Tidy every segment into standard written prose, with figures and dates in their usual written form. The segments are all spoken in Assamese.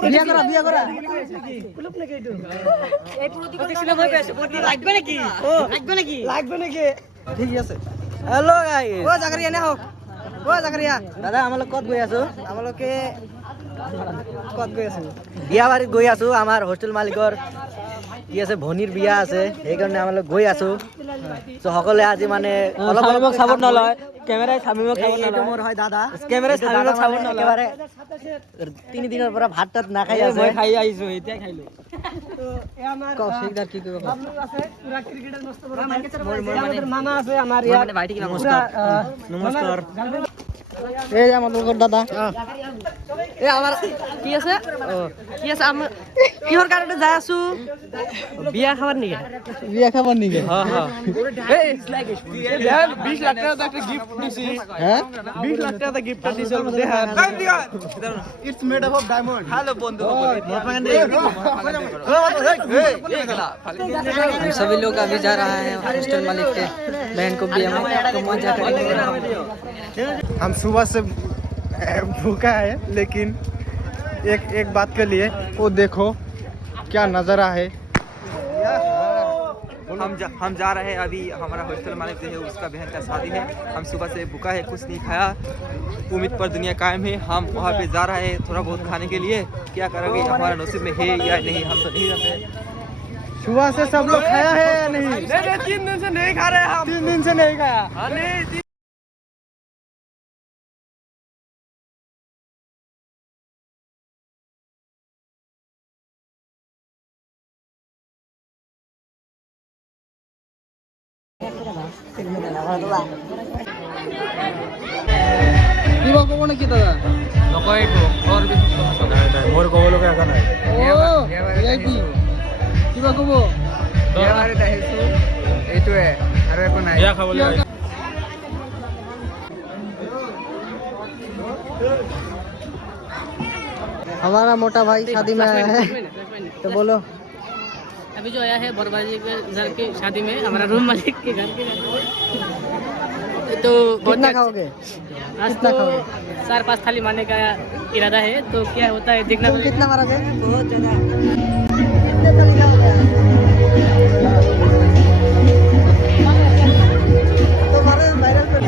বিয়া কৰা কুলুপ নেকি এইটো এই পুরো সিনেমা মই কৈছো বডি লাগবে নাকি লাগবে নাকি ঠিক আছে হেল্ল' গাইস ও জাকারিয়া নে হোক ও জাকারিয়া দাদা আমলক কত গৈ আছো আমলকে কত গৈ আছো বিয়া বাড়িত গৈ আছো আমাৰ হোস্টেল মালিকৰ কি আছে ভনিৰ বিয়া আছে এই কাৰণে আমলক গৈ আছো তো সকলে আজি মানে অলপ অলপ সাপোৰ্ট নলয় ক্যামেৰায় সামিমক সাপোৰ্ট নলয় এইটো মোৰ হয় দাদা ক্যামেৰায় সামিমক সাপোৰ্ট নলয় একেবাৰে 3 দিনৰ পৰা ভাত তাত নাখাই আছে মই খাই আহিছো এতিয়া খাইলো তো এ আমাৰ কৌশিকদাৰ কি কৰিব বাবলু আছে পুরা ক্রিকেটার মস্ত বড় আমাদের মামা আছে আমার ইয়ার মানে ভাইটি কি নমস্কার এই যে আমার দাদা এ আমার কি আছে আমি কিহৰ কাৰণে যাই আছো বিয়া খাবার নিকে হ্যাঁ হ্যাঁ এই 20 লাখ টাকা একটা গিফট দিছি হ্যাঁ 20 লাখ টাকা গিফট দিছি দেখান it's made up of diamond hello বন্ধু हम सभी लोग अभी जा रहा है हॉस्टल मालिक के बहन को भी हम मजा करेंगे हम सुबह से भूखा है लेकिन एक बात के लिए वो देखो क्या नज़ारा है हम जा रहे हैं अभी हमारा हॉस्टल मालिक जो है उसका बहन का शादी है हम सुबह से भूखा है कुछ नहीं खाया उम्मीद पर दुनिया कायम है हम वहाँ पे जा रहे हैं थोड़ा बहुत खाने के लिए क्या करेंगे हमारा नसीब में है या नहीं हम तो नहीं जानते सुबह से सब लोग खाया है या नहीं? नहीं 3 दिन से नहीं खा रहे हम 3 दिन से नहीं खाया नहीं কিবা ক'ব নেকি দাদা নকয় और भी मोर को बोलो क्या करना है ভিআইপি কিবা ক'ব এইটোৱে আৰু একো নাই क्या खाबले हमारा मोटा भाई शादी में आया है तो बोलो अभी जो आया है बरबाजी के घर की शादी में हमारा रूम मालिक के घर के तो कितना खाओगे आज कितना तो खाओगे 4-5 थाली मारने का इरादा है तो क्या होता है देखना तुम कितना मारोगे बहुत ज़्यादा कितने थाली खाओगे तो मारो वायरल कर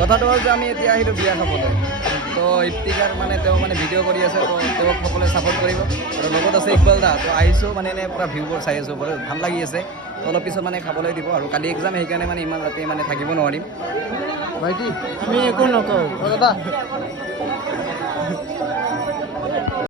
কথাটো হ'ল যে আমি এতিয়া আহিলোঁ বিয়া খাবলৈ তো ইফতিকাৰ মানে তেওঁ মানে ভিডিঅ' কৰি আছে তো তেওঁক সকলোৱে ছাপোৰ্ট কৰিব আৰু লগত আছে ইকবাল দা তো আহিছোঁ মানে এনে পূৰা ভিউবোৰ চাই আছোঁ বৰ ভাল লাগি আছে অলপ পিছত মানে খাবলৈ দিব আৰু কালি এক্সাম সেইকাৰণে মানে ইমান ৰাতি মানে থাকিব নোৱাৰিম भाई जी मैं एको नको दादा